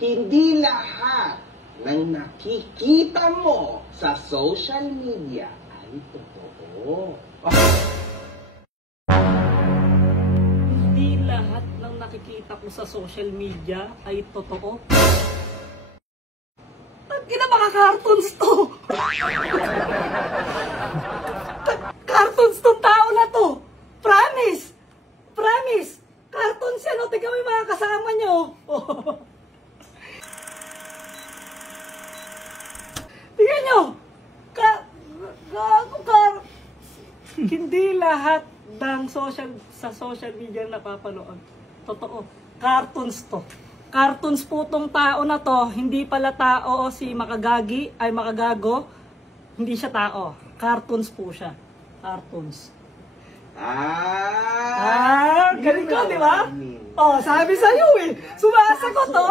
Hindi lahat ng nakikita mo sa social media ay totoo. Hindi lahat ng nakikita ko sa social media ay totoo. Tangina, mga cartoons to! Cartoons tong tao na to! Promise! Promise! Cartoons yan, o. Tignan mo yung mga kasama nyo. Tignan nyo! Hindi lahat ng sa social media napapanood. Totoo. Cartoons to. Cartoons po tong tao na to. Hindi pala tao o si Makagagi ay Makagago. Hindi siya tao. Cartoons po siya. Cartoons. Galing ko, di ba? Oh, sabi sa'yo eh. Sumasagot to.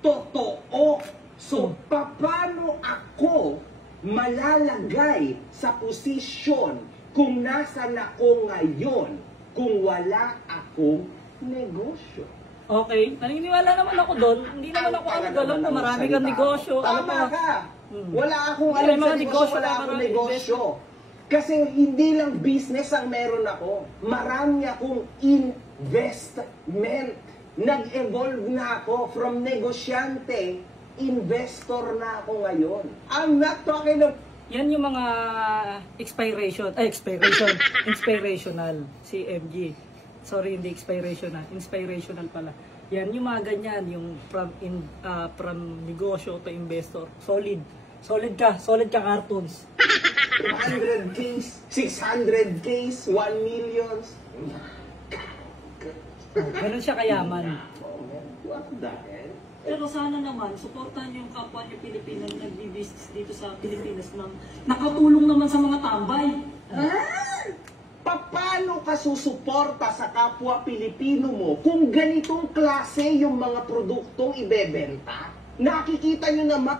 Totoo. So, paano ako malalagay sa posisyon kung nasan ako ngayon kung wala akong negosyo? Okay, naniniwala naman ako doon. Hindi naman ako doon na marami kang negosyo. Tama ka. Wala akong alam sa negosyo, wala akong negosyo. Kasi hindi lang business ang meron ako. Marami akong investment. Nag-evolve na ako from negosyante, investor na ako ngayon. I'm not talking of... Yan yung mga inspirational, CMG. Sorry, hindi inspirational pala. Yan yung mga ganyan, yung from negosyo to investor. Solid ka cartoons. 200Ks, 600Ks, 1 million. Ganun siya kayaman. What the hell? Pero sana naman, suportahan yung kapwa niyo Pilipino na nagbi-business dito sa Pilipinas na nakatulong naman sa mga tambay. Paano ka susuporta sa kapwa Pilipino mo kung ganitong klase yung mga produktong ibebenta? Nakikita nyo naman.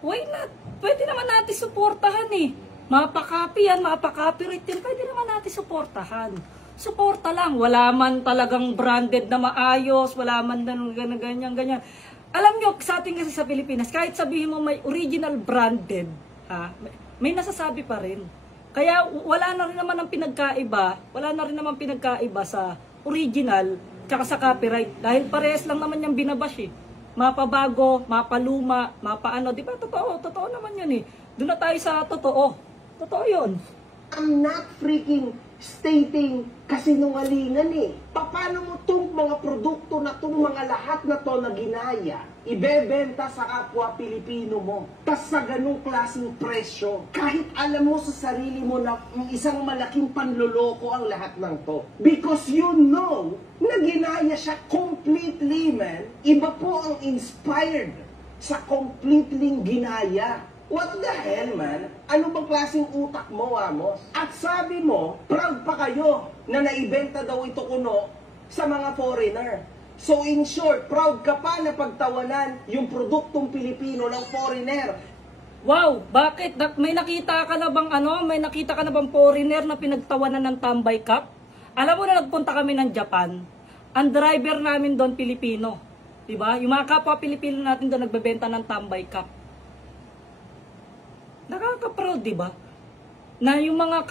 Why not? Pwede naman natin suportahan eh. Mapaka-copy yan, mapaka-copyright yan. Pwede naman natin suportahan. Suporta lang. Wala man talagang branded na maayos, wala man na ganyan. Alam nyo, sa atin kasi sa Pilipinas, kahit sabihin mo may original branded, may nasasabi pa rin. Kaya wala na rin naman pinagkaiba sa original tsaka sa copyright. Dahil parehas lang naman yung binabash eh. Mapabago, mapaluma, mapaano. Di ba? Totoo naman yan eh. Doon na tayo sa totoo. Totoo yun. I'm not freaking stating kasinungalingan eh. Paano mo itong mga produkto na itong mga lahat na to na ginaya, ibebenta sa kapwa Pilipino mo, tas sa ganung klaseng presyo, kahit alam mo sa sarili mo na isang malaking panloloko ang lahat ng to. Because you know na ginaya siya completely, man. Iba po ang inspired sa completely ginaya. What the hell, man? Ano bang klaseng utak mo, Amos? At sabi mo, proud pa kayo na naibenta daw ito kuno sa mga foreigner. So in short, proud ka pa na pagtawanan yung produktong Pilipino ng foreigner. Wow, bakit? May nakita ka na bang foreigner na pinagtawanan ng Tambay Cup? Alam mo na nagpunta kami ng Japan, ang driver namin doon Pilipino. Diba? Yung mga kapwa Pilipino natin doon nagbebenta ng Tambay Cup. Nakaka-proud, di ba? Na yung mga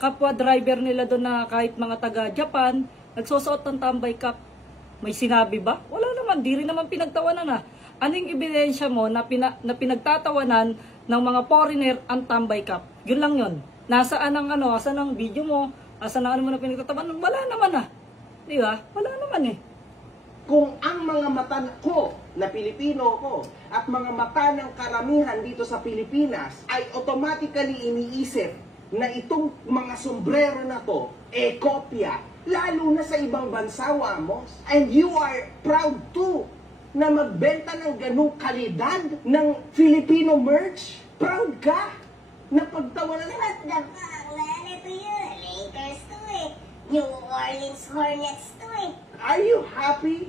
kapwa driver nila doon na kahit mga taga-Japan, nagsusuot ng Tambay Cup. May sinabi ba? Wala naman, di rin naman pinagtawanan na. Ano yung ebidensya mo na pinagtatawanan ng mga foreigner ang Tambay Cup? Yun lang yun. Nasaan ang video mo? Nasaan ang mo na pinagtatawanan? Wala naman ah. Di ba? Wala naman eh. Kung ang mga mata ko na Pilipino ko at mga mata ng karamihan dito sa Pilipinas ay automatically iniisip na itong mga sombrero na to kopya, lalo na sa ibang bansa, Amos. And you are proud too na magbenta ng ganung kalidad ng Filipino merch. Proud ka na pagtawanan. What the fuck, man? Ito yun. Lakers to eh. New Orleans Hornets to eh. Are you happy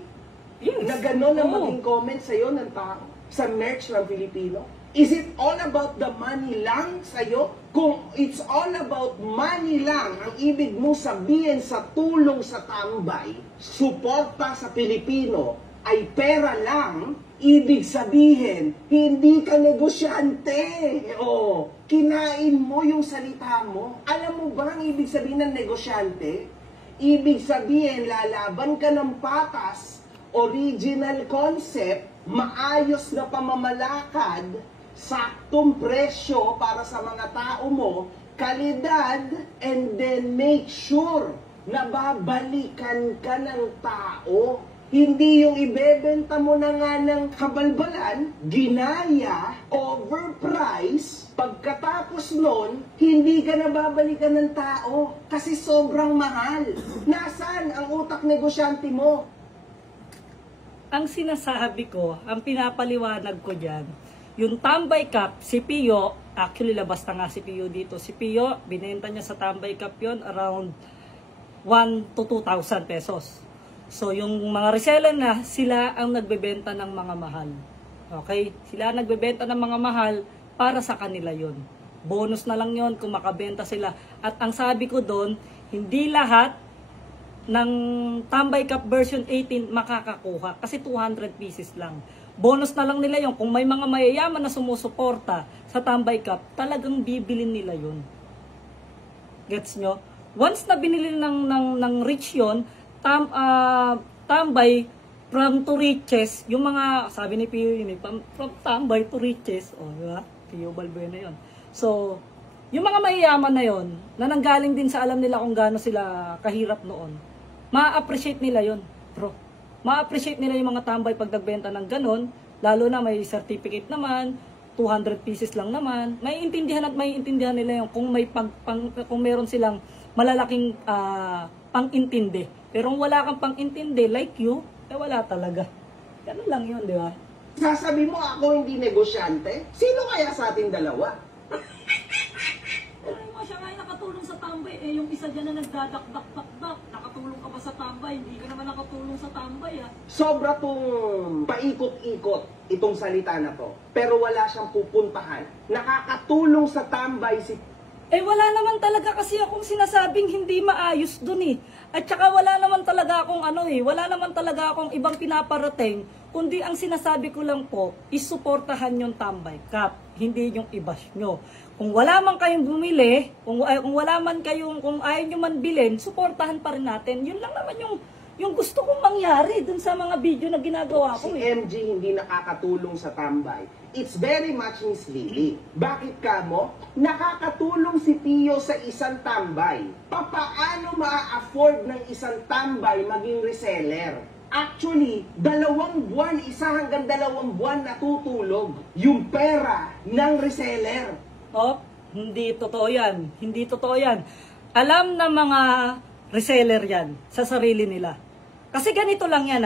Yes. na gano'n ang maging comment sa'yo ng tao sa merch ng Filipino? Is it all about the money lang sa'yo? Kung it's all about money lang, ang ibig mo sabihin sa tulong sa tambay, suporta sa Pilipino, ay pera lang, ibig sabihin, hindi ka negosyante. O, kinain mo yung salita mo. Alam mo ba ang ibig sabihin ng negosyante? Ibig sabihin, lalaban ka ng patas, original concept, maayos na pamamalakad, saktong presyo para sa mga tao mo, kalidad, and then make sure na babalikan ka ng tao. Hindi yung ibebenta mo na nga ng kabalbalan, ginaya, overprice, pagkatapos nun, hindi ka na babalikan ng tao kasi sobrang mahal. Nasaan ang utak negosyante mo? Ang sinasabi ko, ang pinapaliwanag ko dyan, yung Tambay Cup, si Pio, actually labas na nga si Pio dito. Si Pio, binenta niya sa Tambay Cup yon around 1 to 2,000 pesos. So yung mga reseller na, sila ang nagbebenta ng mga mahal. Okay? Sila ang nagbebenta ng mga mahal para sa kanila yon. Bonus na lang yon kung makabenta sila. At ang sabi ko doon, hindi lahat ng Tambay Cup version 18 makakakuha kasi 200 pieces lang. Bonus na lang nila yon. Kung may mga mayayaman na sumusuporta sa Tambay Cup, talagang bibilin nila yon. Gets nyo? Once na binili ng rich yon, tambay from to riches, yung mga, sabi ni Pio yun, from tambay to riches, diba? Pio Balbuena yun. So, yung mga mayayaman na yon, na nanggaling din sa alam nila kung gaano sila kahirap noon, ma-appreciate nila yon, bro. Ma-appreciate nila yung mga tambay pag nagbenta ng ganon, lalo na may certificate naman, 200 pieces lang naman, may intindihan nila yung kung may kung meron silang malalaking pang-intindi. Pero kung wala kang pang-intindi, like you, wala talaga. Ganun lang yun, di ba? Sasabi mo ako hindi negosyante? Sino kaya sa ating dalawa? Pero mo siya nga nakatulong sa tambay, yung isa dyan na nagdadak-dak-dak-dak, nakatulong ka pa sa tambay, hindi ka naman nakatulong sa tambay, Sobra tong paikot-ikot itong salita na to. Pero wala siyang pupuntahan. Nakakatulong sa tambay si... Wala naman talaga kasi akong sinasabing hindi maayos dun At saka wala naman talaga akong wala naman talaga akong ibang pinaparating, kundi ang sinasabi ko lang po, isuportahan yung Tambay Cup, hindi yung i-bash nyo. Kung wala man kayong bumili, kung wala man kayong, kung ayaw nyo man bilhin, suportahan pa rin natin. Yun lang naman yung gusto kong mangyari dun sa mga video na ginagawa ko. Si MG hindi nakakatulong sa tambay. It's very much misleading. Bakit ka mo? Nakakatulong si Pio sa isang tambay. Papaano ma-afford ng isang tambay maging reseller? Actually, 2 buwan, 1 hanggang 2 buwan natutulog yung pera ng reseller. Hindi totoo yan. Hindi totoo yan. Alam na mga reseller yan sa sarili nila. Kasi ganito lang yan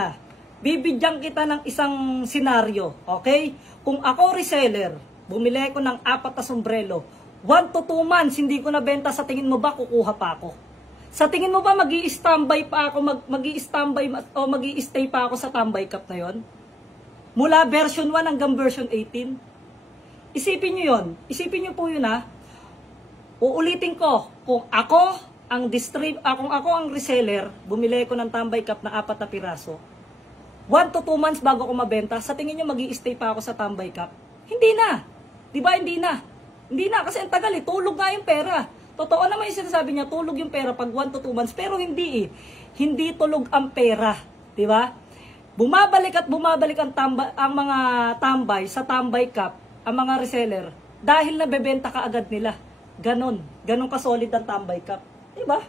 Bibigyan kita ng isang senaryo, okay? Kung ako reseller, bumili ko ng 4 na sombrero, 1 to 2 months hindi ko nabenta, sa tingin mo ba kukuha pa ako? Sa tingin mo ba magi-standby pa ako, magi-standby o magi-stay pa ako sa Tambay Cup na yon? Mula version 1 hanggang version 18? Isipin nyo yun. Isipin nyo po yun Uulitin ko, kung ako ang reseller, bumili ko ng Tambay Cup na 4 na piraso, 1 to 2 months bago ko mabenta, sa tingin nyo magi-stay pa ako sa Tambay Cup? Hindi na. Diba hindi na? Hindi na kasi ang tagal tulog nga yung pera. Totoo naman yung sinasabi niya, tulog yung pera pag 1 to 2 months, pero hindi Hindi tulog ang pera. Diba? Bumabalik at bumabalik ang mga tambay sa Tambay Cup, ang mga reseller, dahil nabebenta ka agad nila. Ganon kasolid ang Tambay Cup. Diba?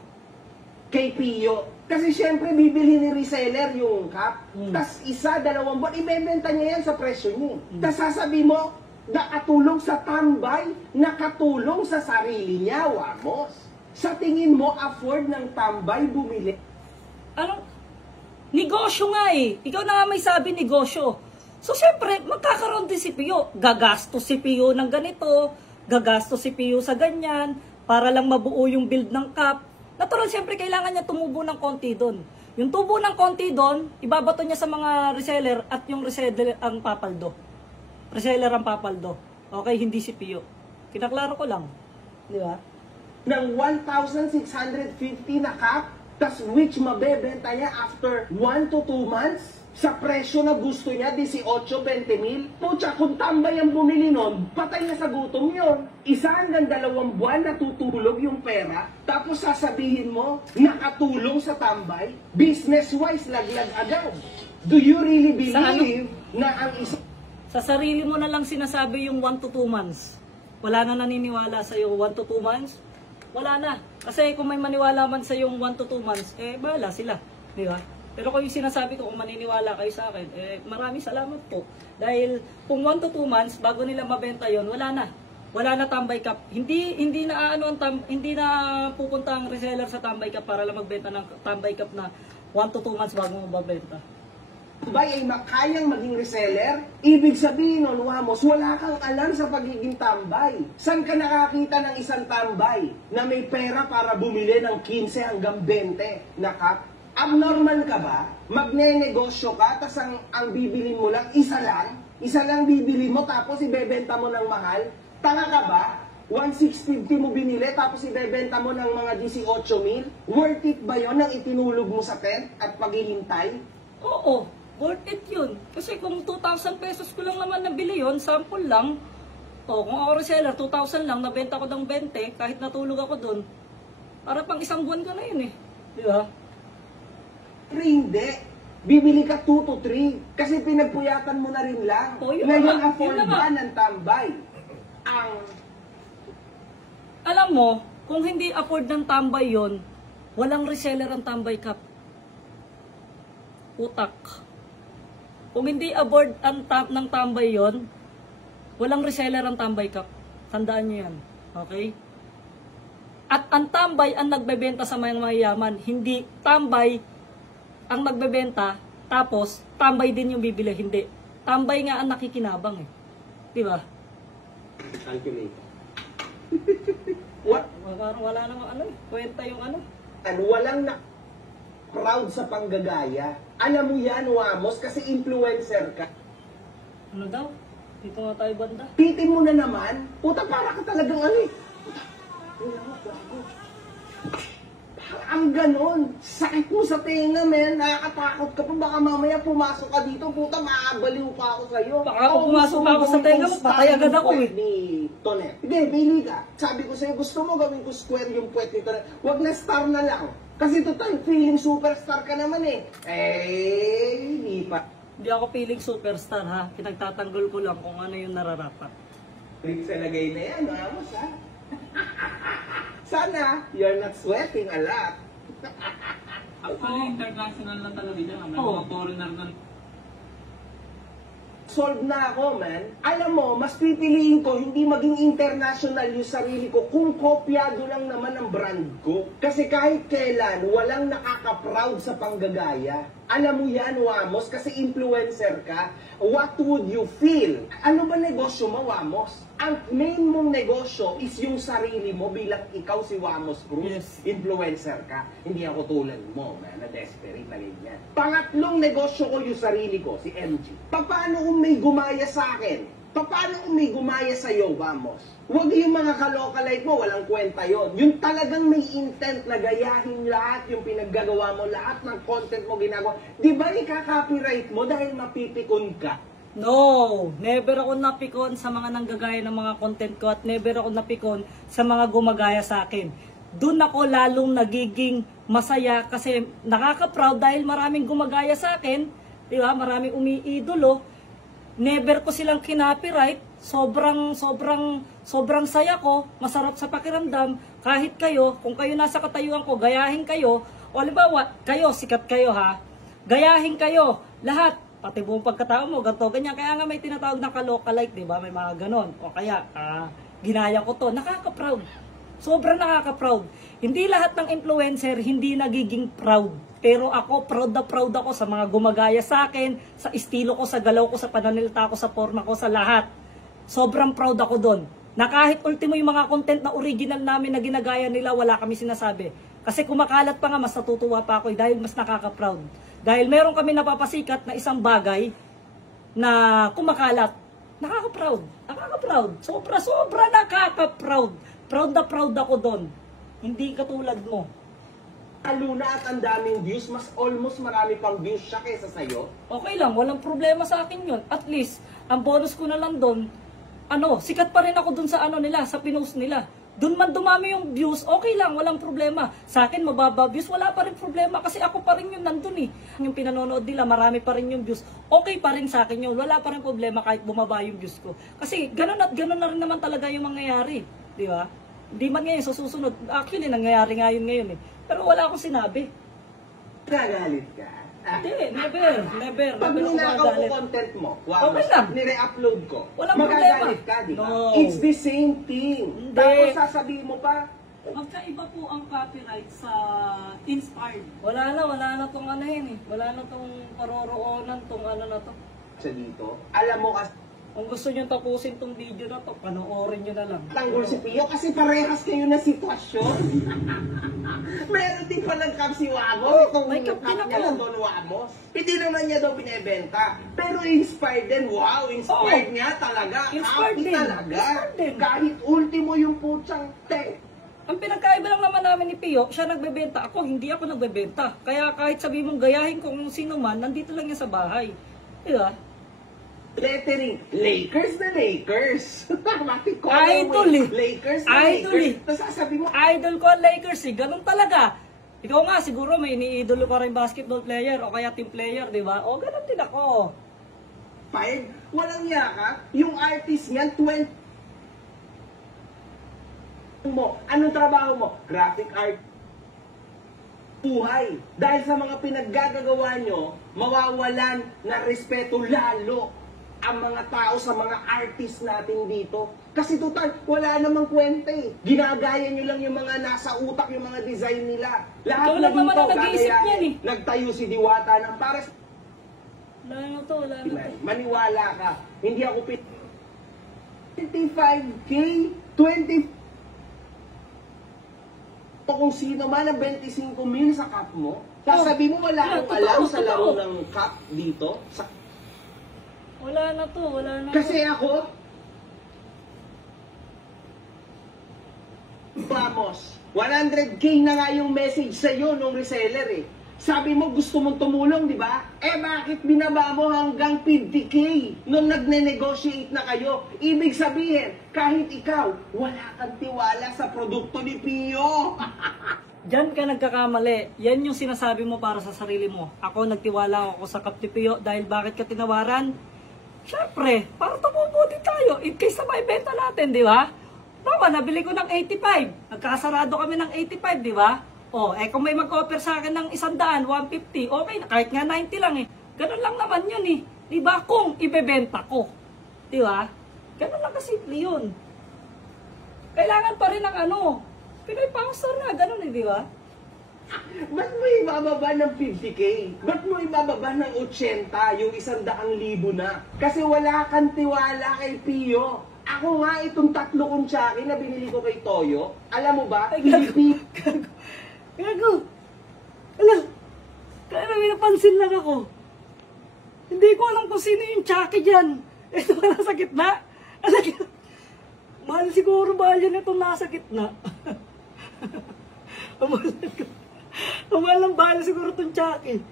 Kay Pio. Kasi syempre, bibili ni reseller yung cup. Tas 1, 2 buwan, ibebenta niya yan sa presyo niya. Tas sasabi mo, nakatulong sa tambay, nakatulong sa sarili niya, wamos. Sa tingin mo, afford ng tambay bumili? Negosyo nga Ikaw na nga may sabi, negosyo. So syempre, magkakaroon din si Pio. Gagastos si Pio ng ganito, gagastos si Pio sa ganyan, para lang mabuo yung build ng cup. Natural, siyempre, kailangan niya tumubo ng konti doon. Yung tubo ng konti doon, ibabato niya sa mga reseller at yung reseller ang papaldo. Reseller ang papaldo. Okay, hindi si Pio. Kinaklaro ko lang. Di ba? ng 1,650 na cup, tas which mabebenta niya after 1 to 2 months sa presyo na gusto niya, 18-20 mil. Pucha, kung tambay ang bumili nun, patay na sa gutom yun. 1 hanggang 2 buwan natutulog yung pera, tapos sasabihin mo, nakatulong sa tambay, business-wise, laglag agad. Do you really believe na ang isa... Sa sarili mo na lang sinasabi yung 1 to 2 months. Wala na naniniwala sa yung 1 to 2 months. Wala na. Kasi kung may maniwala man sa yung 1 to 2 months, bahala sila. Di ba? Pero kung yung sinasabi ko, kung maniniwala kayo sa akin, maraming salamat po. Dahil kung 1 to 2 months, bago nila mabenta yon, wala na. Wala na tambay cup. Hindi na hindi na pupunta ang reseller sa tambay cup para lang magbenta ng tambay cup na 1 to 2 months bago mabenta. tambay ay makayang maging reseller, ibig sabihin nun, Wamos, wala kang alam sa pagiging tambay. Saan ka nakakita ng isang tambay na may pera para bumili ng 15 hanggang 20 na cup? Abnormal ka ba? Magne-negosyo ka, tas ang bibili mo lang, isa lang bibili mo, tapos ibebenta mo ng mahal? Tanga ka ba? 1,650 mo binili, tapos ibebenta mo ng mga 18 mil? Worth it ba yon nang itinulog mo sa tent at paghihintay? Oo, worth it yun. Kasi kung 2,000 pesos ko lang naman nabili yun, sample lang. O, kung ako reseller, 2,000 lang, nabenta ko ng 20, kahit natulog ako dun. Para pang isang buwan ka na yun eh. Di ba? Pero hindi. Bibili ka 2 to 3 kasi pinagpuyatan mo na rin lang. Oh, yun Ngayon, naman, afford yun naman. ba ng tambay? Alam mo, kung hindi afford ng tambay yon, walang reseller ang tambay cup. Utak. Kung hindi afford ng tambay yon, walang reseller ang tambay cup. Tandaan niyo yan. Okay? At ang tambay ang nagbebenta sa mga mayayaman, hindi tambay ang nagbebenta, tapos tambay din yung bibili. Hindi. Tambay nga ang nakikinabang eh. Di ba? Calculator. What? Parang wala namang ano eh. Kwenta yung ano. Walang proud sa panggagaya. Alam mo yan, Wamos, kasi influencer ka. Ano daw? Dito nga tayo banda. Pitin mo na naman. Puta, para ka talagang ano eh. Puta, ang ganon. Sakit mo sa tenga, men. Nakakatakot ka pa. Baka mamaya pumasok ka dito. Puta, maabaliw pa ako sa'yo. Baka ako pumasok pa ako sa tenga mo, patay agad ako eh. Ni Tonet. Hindi, Bailey ka. Sabi ko sa'yo, gusto mo gawin ko square yung puwet ni Tonet. Huwag na star na lang. Kasi total, feeling superstar ka naman eh. Hindi pa. Hindi ako feeling superstar ha. Pinagtatanggol ko lang kung ano yung nararapat. Click sa lagay na yan, Wamos ha. Sana, you're not sweating a lot. Actually, international lang talaga dyan. May mga foreigner na... Solve na ako, man. Alam mo, mas pipiliin ko hindi maging international yung sarili ko kung kopyado lang naman ang brand ko. Kasi kahit kailan, walang nakaka-proud sa panggagaya. Alam mo yan, Wamos, kasi influencer ka. What would you feel? Ano ba negosyo mo, Wamos? Ang main mong negosyo is yung sarili mo bilang ikaw si Wamos Cruz. Yes. Influencer ka. Hindi ako tulad mo, man, na desperate na ganyan. Pangatlong negosyo ko yung sarili ko, si MG. Paano kung may gumaya sa akin? Paano kung may gumaya sa'yo, Wamos? Huwag yung mga kalokalike mo, walang kwenta yon. Yung talagang may intent na gayahin lahat, yung pinaggagawa mo, lahat ng content mo ginagawa. Di ba ikaka-copyright mo dahil mapipikon ka? No, never ako napikon sa mga nanggagaya ng mga content ko at never ako napikon sa mga gumagaya sa akin. Doon ako lalong nagiging masaya kasi nakaka-proud dahil maraming gumagaya sa akin, di ba? Maraming umiidolo. Never ko silang kinopyright. Sobrang saya ko. Masarap sa pakiramdam. Kahit kayo, kung kayo nasa katayuan ko, gayahin kayo. O halimbawa, kayo, sikat kayo ha. Gayahin kayo. Lahat. Pati buong pagkatao mo, ganito, ganyan. Kaya nga may tinatawag na ka-lookalike, di ba? May mga ganon. O kaya, ginaya ko to. Nakaka-proud. Sobrang nakaka-proud. Hindi lahat ng influencer hindi nagiging proud. Pero ako, proud ako sa mga gumagaya sa akin, sa estilo ko, sa galaw ko, sa pananalita ko, sa forma ko, sa lahat. Sobrang proud ako doon. Na kahit ultimo yung mga content na original namin na ginagaya nila, wala kami sinasabi. Kasi kumakalat pa nga, mas natutuwa pa ako dahil mas nakaka-proud. Dahil meron kami napapasikat na isang bagay na kumakalat. Nakaka-proud. proud. Sobra nakaka-proud. Proud na proud ako doon. Hindi katulad mo. Lalo na at ang daming views, mas almost marami pang views siya kaysa sa'yo. Okay lang, walang problema sa akin yun. At least, ang bonus ko na lang doon, sikat pa rin ako doon sa nila, sa pinost nila. Doon man dumami yung views, okay lang, walang problema. Sa akin, mababa views, wala pa rin problema kasi ako pa rin yun nandun eh. Yung pinanonood nila, marami pa rin yung views. Okay pa rin sa akin yun, wala pa rin problema kahit bumaba yung views ko. Kasi ganun at ganun na rin naman talaga yung mangyayari. Di ba? Hindi man ngayon sa susunod. Actually, nangyayari ngayon eh. Pero wala akong sinabi. Nagalit ka. Hindi, never Pag ako ninakaw ko magagalit. content mo, Okay lang. nire-upload ko, Walang magagalit problema. ka, di ba? No. It's the same thing. Hindi. Tapos sasabihin mo pa, Magkaiba po ang copyright sa Inspired. Wala na tong yun eh. Wala na tong paroroonan, tong na to. sa dito, alam mo kasi Kung gusto nyo tapusin tong video na to, panoorin nyo na lang. tanggol si Pio kasi parehas kayo na sitwasyon. Meron din palang cup si Wamos. Itong may cup din cup niya ako. lang doon, Wamos. Hindi naman niya daw binebenta. Pero inspired din. Wow, inspired niya talaga. Inspired Happy din. talaga. Inspired din. Kahit ultimo yung putsang tek. Ang pinagkaiba lang naman namin ni Pio, siya nagbebenta. Ako, hindi ako nagbebenta. Kaya kahit sabi mong gayahin kung sino man, nandito lang yan sa bahay. Diba? Lettering, Lakers na Lakers. Mati ko Idol eh. Lakers na Idol Lakers. eh. Tapos sasabi mo, Idol ko ang Lakers eh. Ganun talaga. Ikaw nga, siguro may iniidolo ka rin basketball player o kaya team player, di ba? O, ganun din ako. five, walang yaka. Yung artist niyan, 20 mo. Anong trabaho mo? Graphic art. Buhay. Dahil sa mga pinaggagawa nyo, mawawalan na respeto lalo ang mga tao sa mga artist natin dito. Kasi total, wala namang kwenta eh. Ginagaya nyo lang yung mga nasa utak, yung mga design nila. Lahat Ikaw na lang naman dito, ang nag-iisip gagayahin. niyan eh. Nagtayo si Diwata ng pares. Wala na to. Maniwala ka. Hindi ako 25K, 20 kung sino man ang 25 mil sa cup mo. Sasabi mo wala akong totoo, alam sa laro totoo. ng cup dito. Wala na to. Kasi ako, Vamos, 100K na nga yung message sa'yo nung reseller eh. Sabi mo gusto mong tumulong, di ba? Eh bakit binaba mo hanggang 50K nung nagne-negotiate na kayo? Ibig sabihin, kahit ikaw, wala kang tiwala sa produkto ni Pio. Diyan ka nagkakamali. Yan yung sinasabi mo para sa sarili mo. Ako, nagtiwala ako sa Kaptipio dahil bakit ka tinawaran? Siyempre, para tumubo din tayo. In case na maibenta natin, di ba? Tama, nabili ko ng 85. Nagkasarado kami ng 85, di ba? O, kung may mag-offer sa akin ng 100, 150, okay na. Kahit nga 90 lang eh. Ganun lang naman yun eh. Di ba? Kung ibebenta ko. Di ba? Ganun lang kasimple yun. Kailangan pa rin ng Pinoy Power na, ganun eh, di ba? Ba't mo ibababa ng 50K? Ba't mo ibababa ng 80, yung 100,000 na? Kasi wala kang tiwala kay Pio. Ako nga itong 3 kuntsaki na binili ko kay Toyo. Alam mo ba? Ay, gago. Gago. Alam, kaya may napansin lang ako. Hindi ko alam kung sino yung Chucky dyan. Ito na nasa gitna. Alam, mahal siguro ba yan itong nasa gitna? Mahal ang bahal siguro itong Chucky.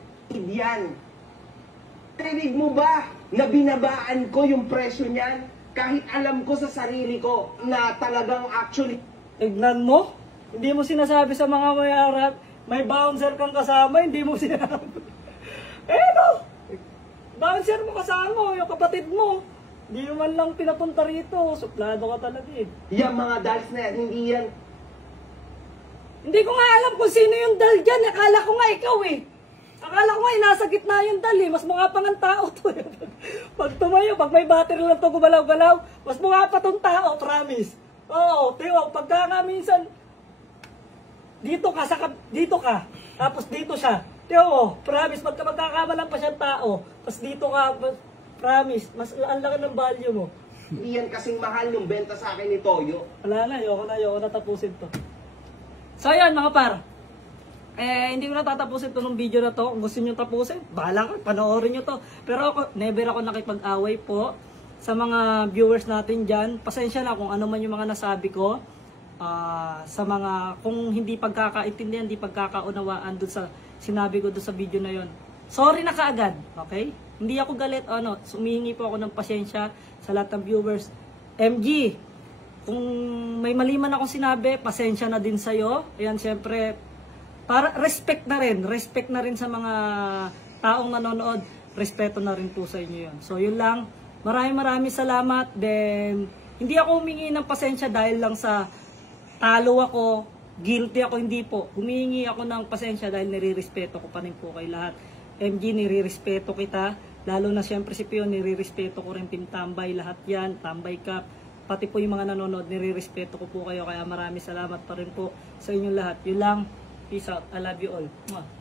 Yan. Rinig mo ba na binabaan ko yung presyo niyan? Kahit alam ko sa sarili ko na talagang actually Tignan mo. Hindi mo sinasabi sa mga mayarap, may bouncer kang kasama, hindi mo sinasabi. Bouncer mo kasama, yung kapatid mo. Hindi mo man lang pinapunta rito. Suplado ka talaga eh. yung mga dolls na yan, hindi yan. Hindi ko nga alam kung sino yung dal dyan. Akala ko nga ikaw eh. Akala ko nga nasa gitna yung dal eh. Mas mukha pang ang tao to. Pag tumayo, pag may battery lang to gumalaw-galaw, mas mukha pa tong tao, promise. Oo, tiyo, pagka nga minsan, dito ka, tapos dito siya. Tiyo, promise, pagka magkakamalan pa siyang tao, tapos dito ka, promise, mas ang laki ng value mo. Hindi yan kasing mahal yung benta sa akin ni Toyo. Wala na, ayoko na tapusin to. So yan mga par, hindi ko na tatapusin to ng video na to. Kung gusto nyo tapusin, bahala ka, panoorin nyo to. Pero ako, never ako nakipag-away po. sa mga viewers natin dyan. Pasensya na kung ano man yung mga nasabi ko. Sa mga, kung hindi pagkakaintindihan, hindi pagkakaunawaan dun sa sinabi ko dun sa video na yon. Sorry na kaagad, okay? Hindi ako galit, humihingi po ako ng pasensya sa lahat ng viewers. MG, kung may mali man akong sinabi, pasensya na din sa'yo. Ayan, syempre, para respect na rin sa mga taong nanonood, respeto na rin po sa inyo yun. So, yun lang. Maraming salamat. Then, hindi ako humingi ng pasensya dahil lang sa talo ako, guilty ako, hindi po. Humingi ako ng pasensya dahil nire-respeto ko pa rin po kay lahat. MG, nire-respeto kita. Lalo na siyempre si Pio, nire-respeto ko rin Tambay, lahat yan, Tambay Cup. Pati po yung mga nanonood, nire-respeto ko po kayo. Kaya maraming salamat pa rin po sa inyong lahat. Yun lang. Peace out. I love you all. Mwah.